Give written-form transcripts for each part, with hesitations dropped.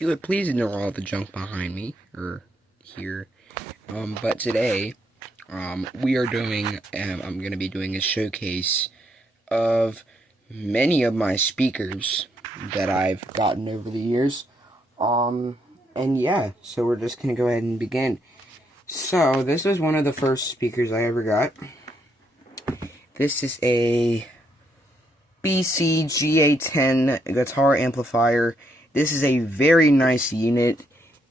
you would please ignore all the junk behind me, or here. But today, we are doing, I'm going to be doing a showcase of many of my speakers that I've gotten over the years. And yeah, so we're just going to go ahead and begin. So, this was one of the first speakers I ever got. This is a BC GA10 guitar amplifier. This is a very nice unit,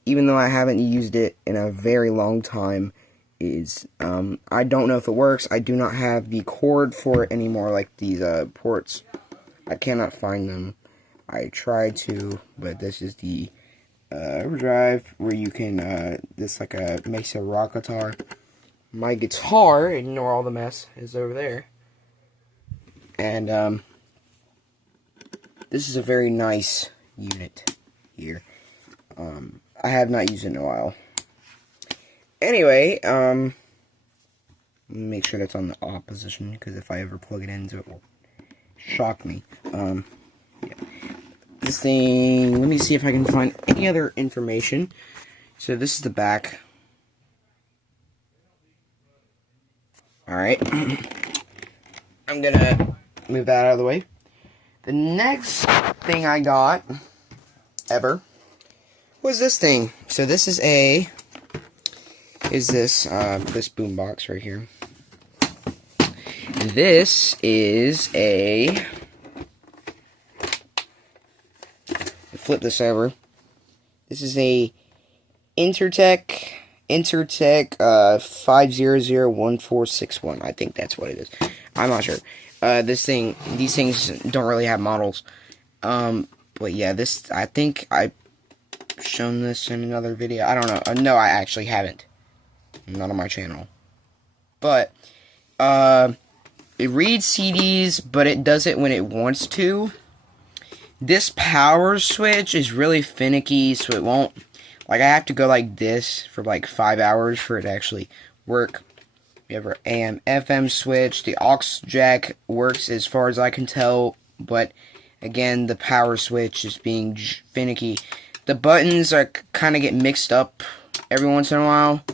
even though I haven't used it in a very long time. I don't know if it works. I do not have the cord for it anymore, like these ports. I cannot find them. I tried to, but this is the overdrive where you can this like a Mesa rock guitar. My guitar, ignore all the mess, is over there, and this is a very nice unit here. I have not used it in a while. Anyway, let me make sure that's on the off position, because if I ever plug it into it, will shock me. Yeah. This thing, let me see if I can find any other information. So this is the back. Alright. I'm gonna move that out of the way. The next thing I got, ever, was this thing. So this is this boombox right here. This is flip this over. This is a Intertech 5001461. I think that's what it is. I'm not sure. These things don't really have models. But yeah, I think I've shown this in another video. I don't know. No, I actually haven't. Not on my channel. But, it reads CDs, but it does it when it wants to. This power switch is really finicky, so it won't, like, I have to go like this for like 5 hours for it to actually work. We have our AM FM switch. The aux jack works as far as I can tell, but again, the power switch is being finicky. The buttons are kind of get mixed up every once in a while.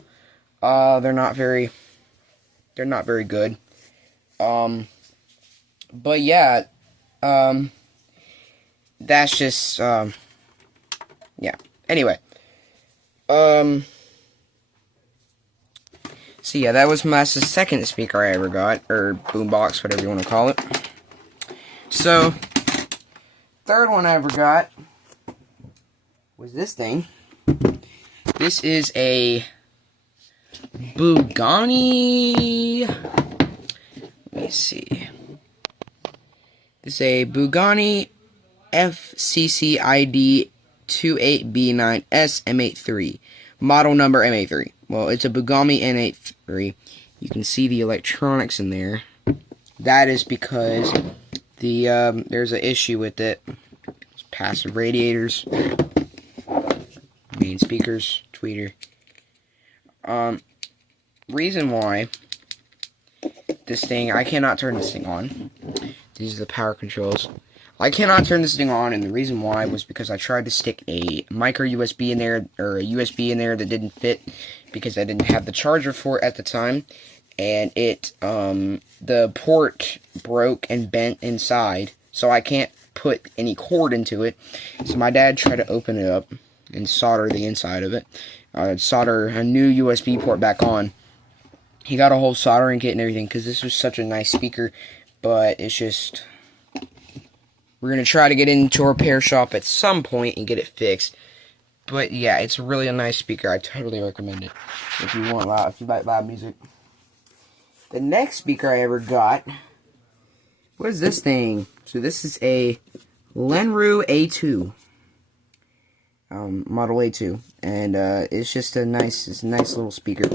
They're not very good. But yeah, that's just, yeah. Anyway, so yeah, that's the second speaker I ever got, or boombox, whatever you want to call it. So, third one I ever got was this thing. This is a Bugani. Let me see. This is a Bugani FCCID 28B9S M83. Model number M83. Well, it's a Bugami M83. You can see the electronics in there. That is because there's an issue with it. It's passive radiators, main speakers, tweeter. Reason why this thing, I cannot turn this thing on. These are the power controls. I cannot turn this thing on, and the reason why was because I tried to stick a micro USB in there, or a USB in there that didn't fit, because I didn't have the charger for it at the time, and the port broke and bent inside, so I can't put any cord into it. So my dad tried to open it up and solder the inside of it, solder a new USB port back on. He got a whole soldering kit and everything, because this was such a nice speaker, but it's just, we're going to try to get into a repair shop at some point and get it fixed. But yeah, it's really a nice speaker. I totally recommend it if you like loud music. The next speaker I ever got, what is this thing? So this is a Lenru A2. Model A2, and it's just a nice little speaker.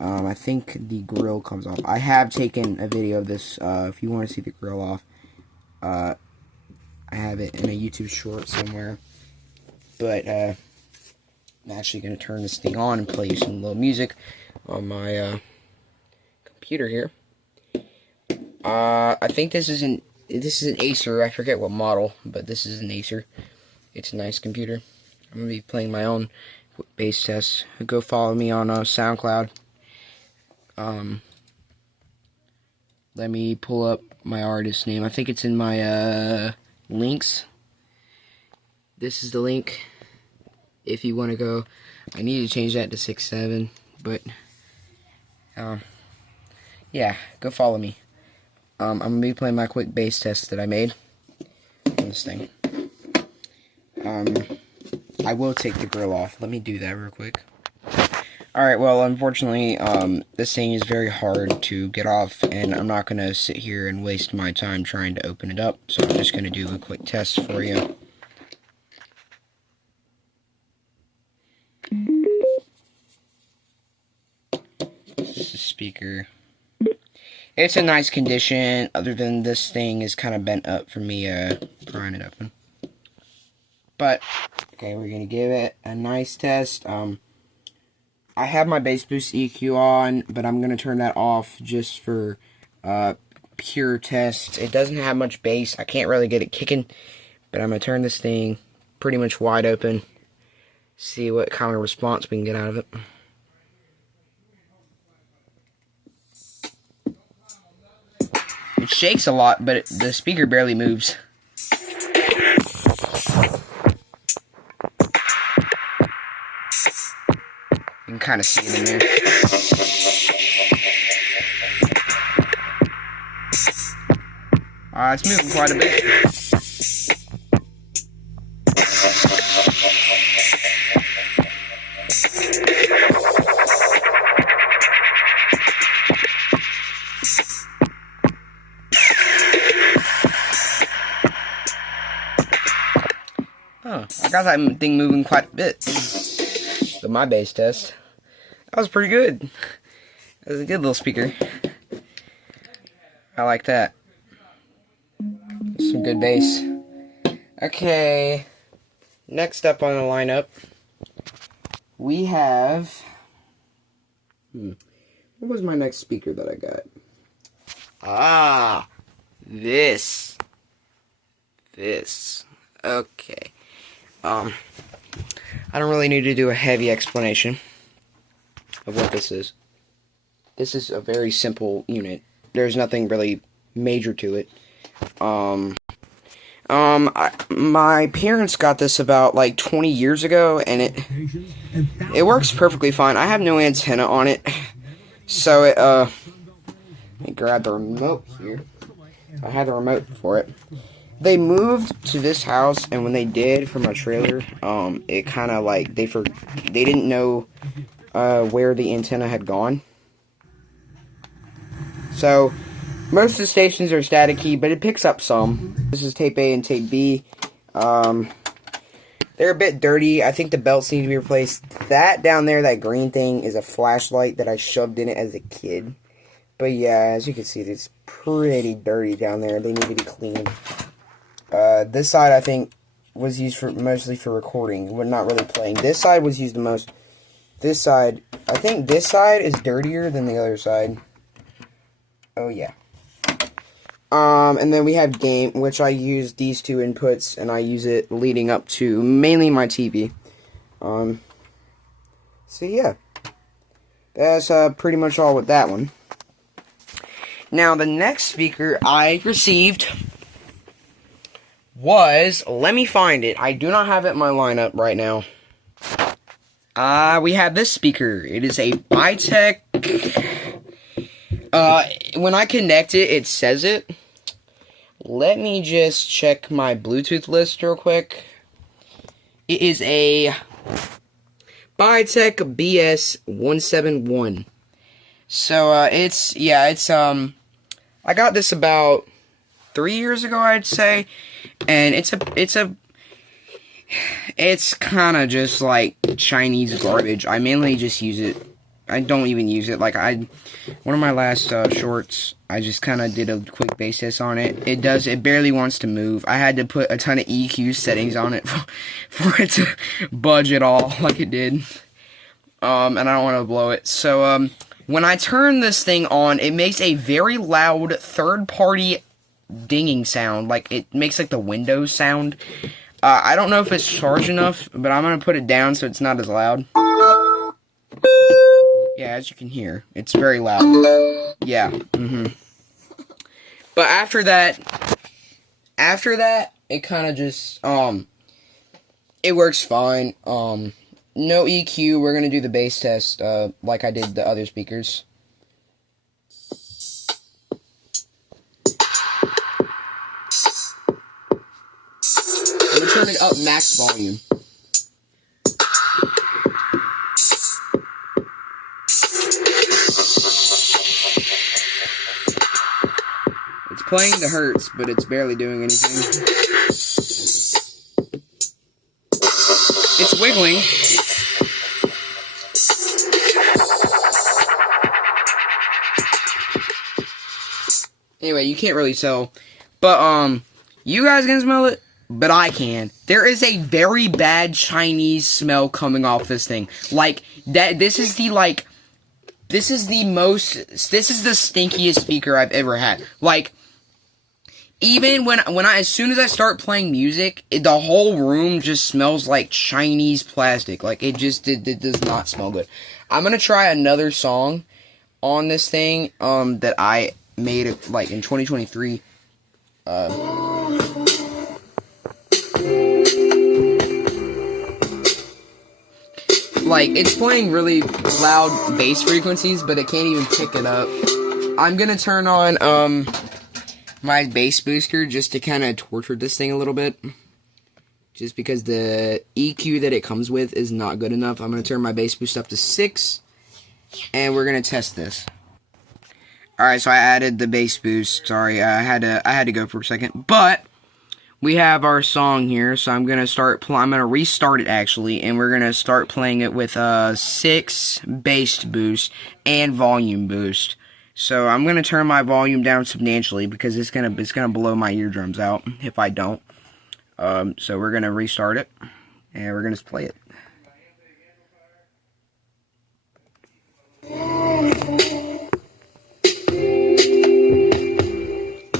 I think the grill comes off. I have taken a video of this. If you want to see the grill off, I have it in a YouTube short somewhere. But I'm actually going to turn this thing on and play you some little music on my computer here. I think this is an Acer. I forget what model, but this is an Acer. It's a nice computer. I'm going to be playing my own bass test. Go follow me on SoundCloud. Let me pull up my artist name. I think it's in my links. This is the link. If you want to go, I need to change that to 6'7", but yeah, go follow me. I'm gonna be playing my quick bass test that I made on this thing. I will take the grill off. Let me do that real quick. Alright, well, unfortunately, this thing is very hard to get off, and I'm not gonna sit here and waste my time trying to open it up, so I'm just gonna do a quick test for you. This is the speaker. It's in nice condition, other than this thing is kind of bent up from me prying it open. But, okay, we're gonna give it a nice test. I have my bass boost EQ on, but I'm gonna turn that off just for pure test. It doesn't have much bass. I can't really get it kicking, but I'm gonna turn this thing pretty much wide open. See what kind of response we can get out of it. It shakes a lot, but the speaker barely moves. You can kind of see it in there. It's moving quite a bit. Oh, I got that thing moving quite a bit. So my bass test, that was pretty good. That was a good little speaker. I like that. Some good bass. Okay, next up on the lineup, we have... What was my next speaker that I got? Ah, this. Okay. I don't really need to do a heavy explanation of what this is. This is a very simple unit. There's nothing really major to it. My parents got this about like 20 years ago, and it works perfectly fine. I have no antenna on it, so it, let me grab the remote here. I had the remote for it. They moved to this house, and when they did from a trailer, it kind of like they didn't know where the antenna had gone. So most of the stations are staticky, but it picks up some. This is tape A and tape B. They're a bit dirty. I think the belts need to be replaced. That down there, that green thing, is a flashlight that I shoved in it as a kid. But yeah, as you can see, it's pretty dirty down there. They need to be cleaned. This side, I think, was used mostly for recording, but not really playing. This side was used the most. This side, I think this side is dirtier than the other side. Oh, yeah. And then we have game, which I use these two inputs, and I use it leading up to mainly my TV. So, yeah. That's pretty much all with that one. Now, the next speaker I received was, let me find it. I do not have it in my lineup right now. We have this speaker. It is a Bitech. When I connect it, it says it. Let me just check my Bluetooth list real quick. It is a Bitech BS171. So, I got this about 3 years ago, I'd say, and it's kind of just like Chinese garbage. I mainly just use it. I don't even use it. Like one of my last shorts, I just kind of did a quick bass test on it. It barely wants to move. I had to put a ton of EQ settings on it for it to budge at all, like it did. And I don't want to blow it. So, when I turn this thing on, it makes a very loud third-party dinging sound. Like, it makes, like, the Windows sound. I don't know if it's charged enough, but I'm going to put it down so it's not as loud. Yeah, as you can hear, it's very loud. Yeah. But after that, it kind of just, it works fine. No EQ. We're going to do the bass test, like I did the other speakers. I'm going to turn it up max volume. It's playing the hertz, but it's barely doing anything. It's wiggling. Anyway, you can't really tell. But, you guys can smell it, but I can. There is a very bad Chinese smell coming off this thing. Like, this is the stinkiest speaker I've ever had. Like, even as soon as I start playing music, the whole room just smells like Chinese plastic. Like, it does not smell good. I'm gonna try another song on this thing, that I made it, like, in 2023. Like, it's playing really loud bass frequencies, but it can't even pick it up. I'm gonna turn on, my bass booster just to kind of torture this thing a little bit. Just because the EQ that it comes with is not good enough. I'm going to turn my bass boost up to 6. And we're going to test this. Alright, so I added the bass boost. Sorry, I had to go for a second. But we have our song here, so I'm going to I'm going to restart it actually, and we're going to start playing it with 6 bass boost and volume boost. So I'm gonna turn my volume down substantially because it's gonna blow my eardrums out if I don't. So we're gonna restart it and we're gonna play it.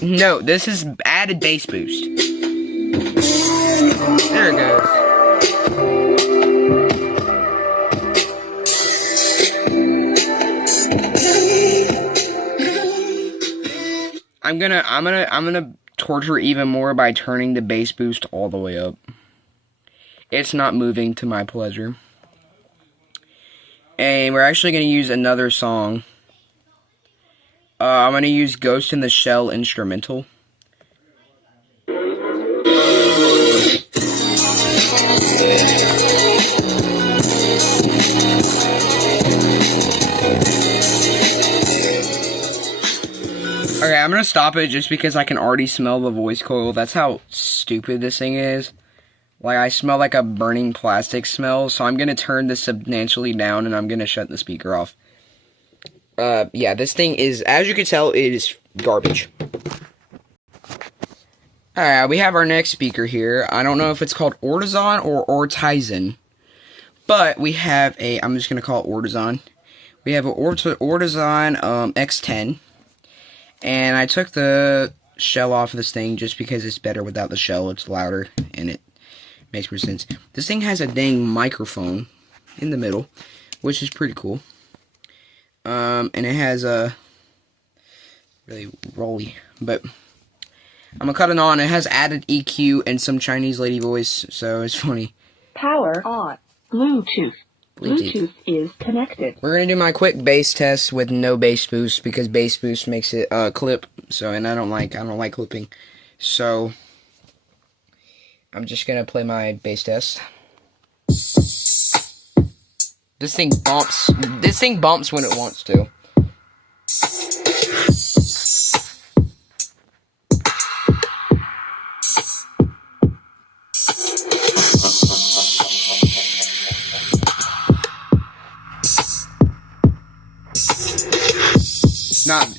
No, this is added bass boost. There it goes. I'm gonna torture even more by turning the bass boost all the way up. It's not moving to my pleasure. And we're actually gonna use another song. I'm gonna use Ghost in the Shell instrumental. Okay, I'm gonna stop it just because I can already smell the voice coil. That's how stupid this thing is. Like, I smell like a burning plastic smell, so I'm gonna turn this substantially down and I'm gonna shut the speaker off. Yeah, this thing is, as you can tell, it is garbage. Alright, we have our next speaker here. I don't know if it's called Ortizon or Ortizen, but we have I'm just gonna call it Ortizon. We have an Ortizon X10. And I took the shell off of this thing just because it's better without the shell. It's louder, and it makes more sense. This thing has a dang microphone in the middle, which is pretty cool. And it has a really rolly, but I'm gonna cut it on. It has added EQ and some Chinese lady voice, so it's funny. Power on. Bluetooth. Bluetooth is connected. We're gonna do my quick bass test with no bass boost because bass boost makes it clip. So, and I don't like clipping. So I'm just gonna play my bass test. This thing bumps. This thing bumps when it wants to.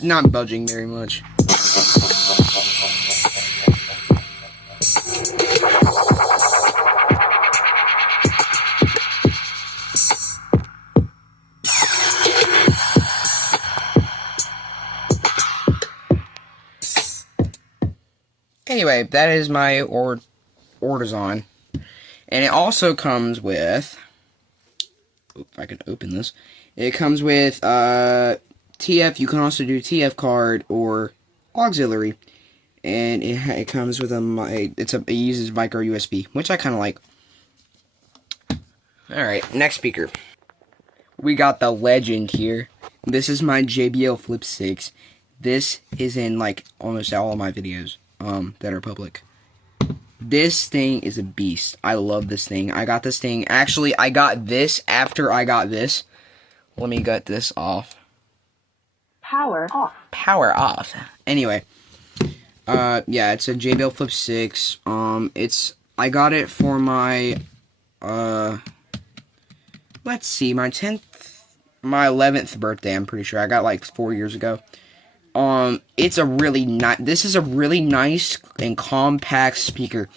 Not budging very much. Anyway, that is my Ortizon. And it also comes with, if I can open this, it comes with TF. You can also do TF card or auxiliary, and it comes with it uses micro USB, which I kind of like. All right, next speaker. We got the legend here. This is my JBL Flip 6. This is in like almost all of my videos that are public. This thing is a beast. I love this thing. I got this thing. Actually, I got this after I got this. Let me get this off. Power off. Power off. Anyway. Yeah, it's a JBL Flip 6. I got it for my, let's see, my 11th birthday, I'm pretty sure. I got like 4 years ago. This is a really nice and compact speaker.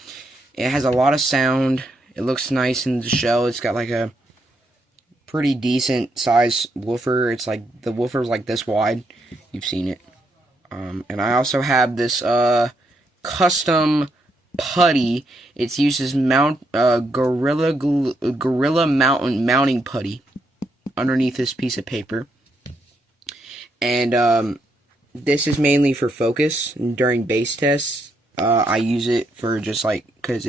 It has a lot of sound. It looks nice in the shell. It's got like a pretty decent size woofer. It's like, the woofer's like this wide. You've seen it. And I also have this, custom putty. It uses Gorilla mounting putty underneath this piece of paper. And, this is mainly for focus during bass tests. I use it for just like, cause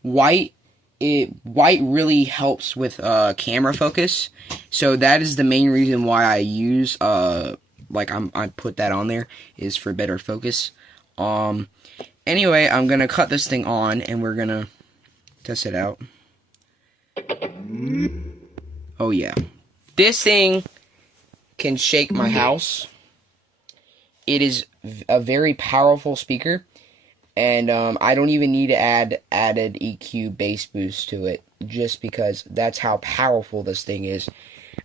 white really helps with, camera focus. So that is the main reason why I use, I put that on there, is for better focus. Anyway, I'm gonna cut this thing on and we're gonna test it out. Oh yeah. This thing can shake my house. It is a very powerful speaker, and I don't even need to add added EQ bass boost to it, just because that's how powerful this thing is.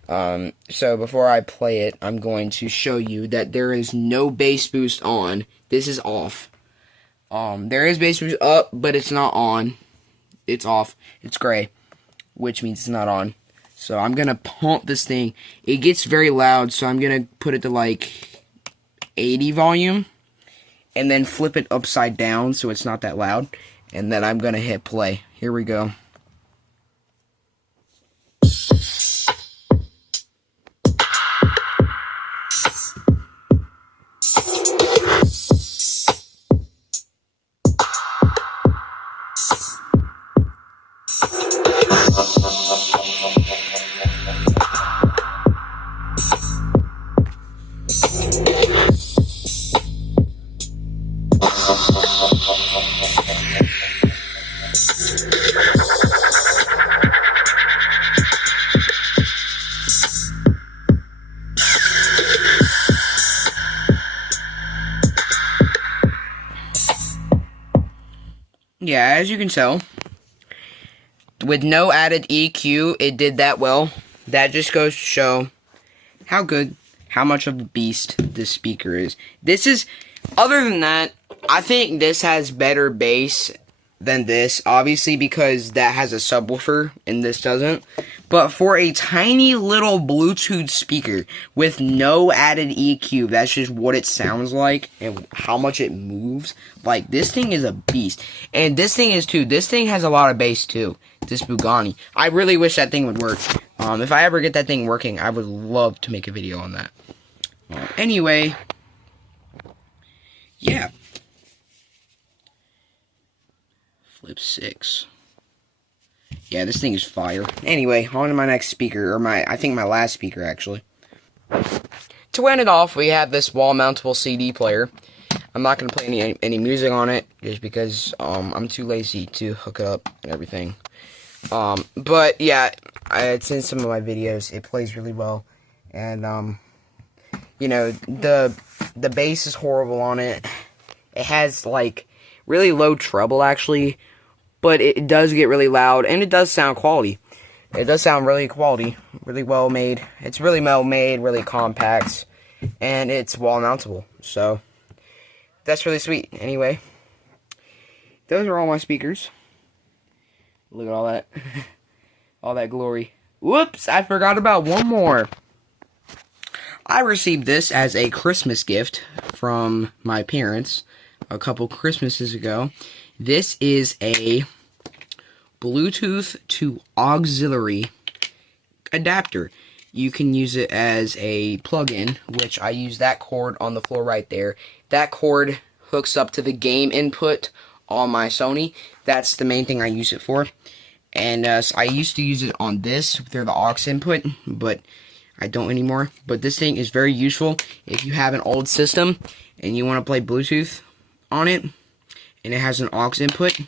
So before I play it, I'm going to show you that there is no bass boost on. This is off. There is bass boost up, but it's not on. It's off. It's gray, which means it's not on. So I'm gonna pump this thing. It gets very loud, so I'm gonna put it to like 80 volume, and then flip it upside down so it's not that loud, and then I'm gonna hit play. Here we go. Yeah, as you can tell, with no added EQ, it did that well. That just goes to show how much of a beast this speaker is. This is, other than that, I think this has better bass than this, obviously because that has a subwoofer and this doesn't. But for a tiny little Bluetooth speaker with no added EQ, that's just what it sounds like and how much it moves. Like, this thing is a beast. And this thing is too. This thing has a lot of bass too. This Bugani. I really wish that thing would work. If I ever get that thing working, I would love to make a video on that. Anyway, yeah. Flip 6. Yeah, this thing is fire. Anyway, on to my next speaker, or I think my last speaker, actually. To end it off, we have this wall-mountable CD player. I'm not going to play any music on it, just because I'm too lazy to hook it up and everything. But, yeah, it's in some of my videos. It plays really well. And, you know, the bass is horrible on it. It has, like, really low treble, actually. But it does get really loud, and it does sound quality. It does sound really quality, really well made. It's really well made, really compact, and it's wall mountable. So, that's really sweet. Anyway, those are all my speakers. Look at all that. All that glory. Whoops, I forgot about one more. I received this as a Christmas gift from my parents a couple Christmases ago. This is a Bluetooth to auxiliary adapter. You can use it as a plug-in, which I use that cord on the floor right there. That cord hooks up to the game input on my Sony. That's the main thing I use it for. And so I used to use it on this through the aux input, but I don't anymore. But this thing is very useful if you have an old system and you want to play Bluetooth on it, and it has an aux input.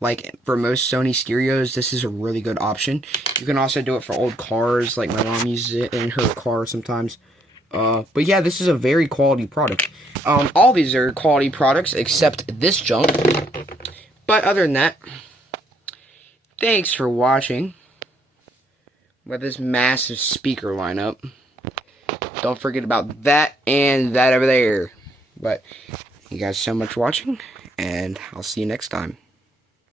Like for most Sony stereos, this is a really good option. You can also do it for old cars, like my mom uses it in her car sometimes. But yeah, this is a very quality product. All these are quality products except this junk. But other than that, thanks for watching with this massive speaker lineup. Don't forget about that and that over there. But you guys so much for watching, and I'll see you next time.